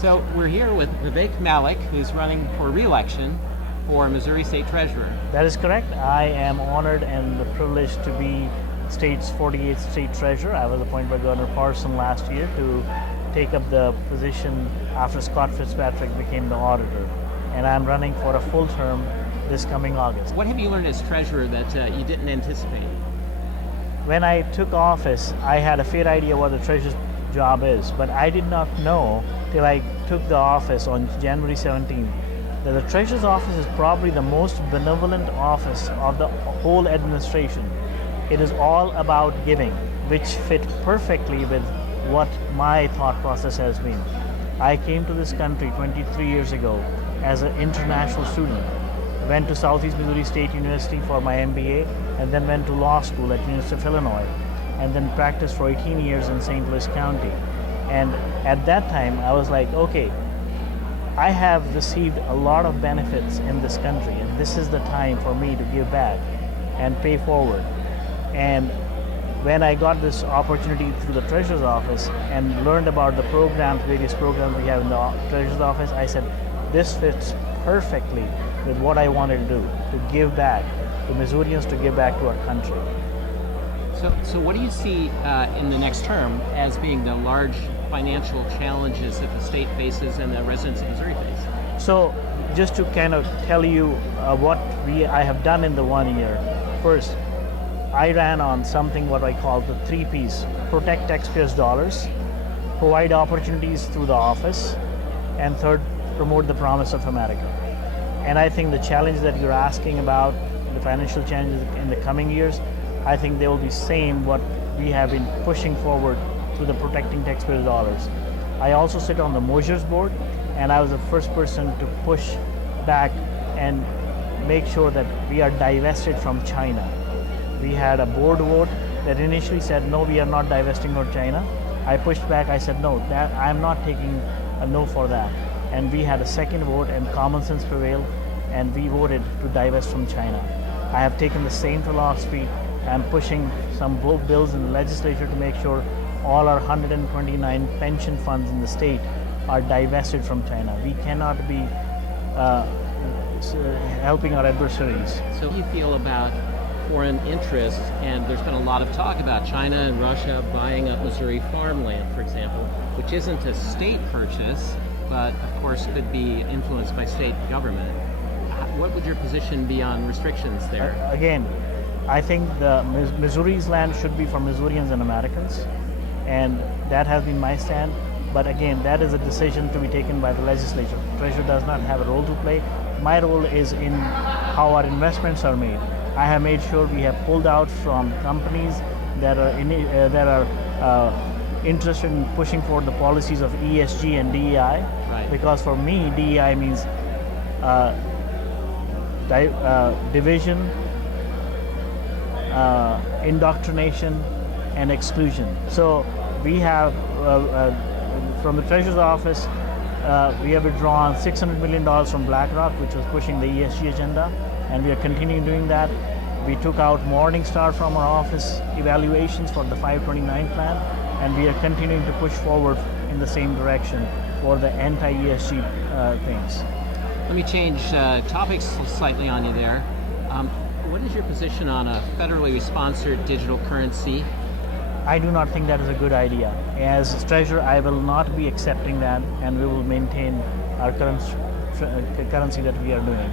So we're here with Vivek Malek, who's running for re-election for Missouri State Treasurer. That is correct. I am honored and privileged to be state's 48th state treasurer. I was appointed by Governor Parson last year to take up the position after Scott Fitzpatrick became the auditor. And I'm running for a full term this coming August. What have you learned as treasurer that you didn't anticipate? When I took office, I had a fair idea what the treasurer's job is, but I did not know till I took the office on January 17th that the treasurer's office is probably the most benevolent office of the whole administration. It is all about giving, which fit perfectly with what my thought process has been. I came to this country 23 years ago as an international student. Went to Southeast Missouri State University for my MBA, and then went to law school at University of Illinois, and then practiced for 18 years in St. Louis County. And at that time, I was like, okay, I have received a lot of benefits in this country, and this is the time for me to give back and pay forward. And when I got this opportunity through the Treasurer's Office and learned about the programs, various programs we have in the Treasurer's Office, I said, this fits perfectly with what I wanted to do, to give back to Missourians, to give back to our country. So what do you see in the next term as being the large financial challenges that the state faces and the residents of Missouri face? So just to kind of tell you what I have done in the 1 year. First, I ran on something what I call the 3 Ps: protect taxpayers' dollars, provide opportunities through the office, and third, promote the promise of America. And I think the challenge that you're asking about, the financial challenges in the coming years, I think they will be same what we have been pushing forward through the protecting taxpayers' dollars. I also sit on the Mosher's board, and I was the first person to push back and make sure that we are divested from China. We had a board vote that initially said, no, we are not divesting from China. I pushed back, I said, no, that I'm not taking a no for that. And we had a second vote, and common sense prevailed, and we voted to divest from China. I have taken the same philosophy. I'm pushing some bills in the legislature to make sure all our 129 pension funds in the state are divested from China. We cannot be helping our adversaries. So how do you feel about foreign interests? And there's been a lot of talk about China and Russia buying up Missouri farmland, for example, which isn't a state purchase, but of course could be influenced by state government. What would your position be on restrictions there? Again, I think the Missouri's land should be for Missourians and Americans, and that has been my stand. But again, that is a decision to be taken by the legislature. Treasurer does not have a role to play. My role is in how our investments are made. I have made sure we have pulled out from companies that are interested in pushing forward the policies of ESG and DEI. Right. Because for me, DEI means division, indoctrination, and exclusion. So we have, from the Treasurer's Office, we have withdrawn $600 million from BlackRock, which was pushing the ESG agenda, and we are continuing doing that. We took out Morningstar from our office evaluations for the 529 plan, and we are continuing to push forward in the same direction for the anti-ESG things. Let me change topics slightly on you there. What is your position on a federally sponsored digital currency? I do not think that is a good idea. As treasurer, I will not be accepting that, and we will maintain our current currency that we are doing.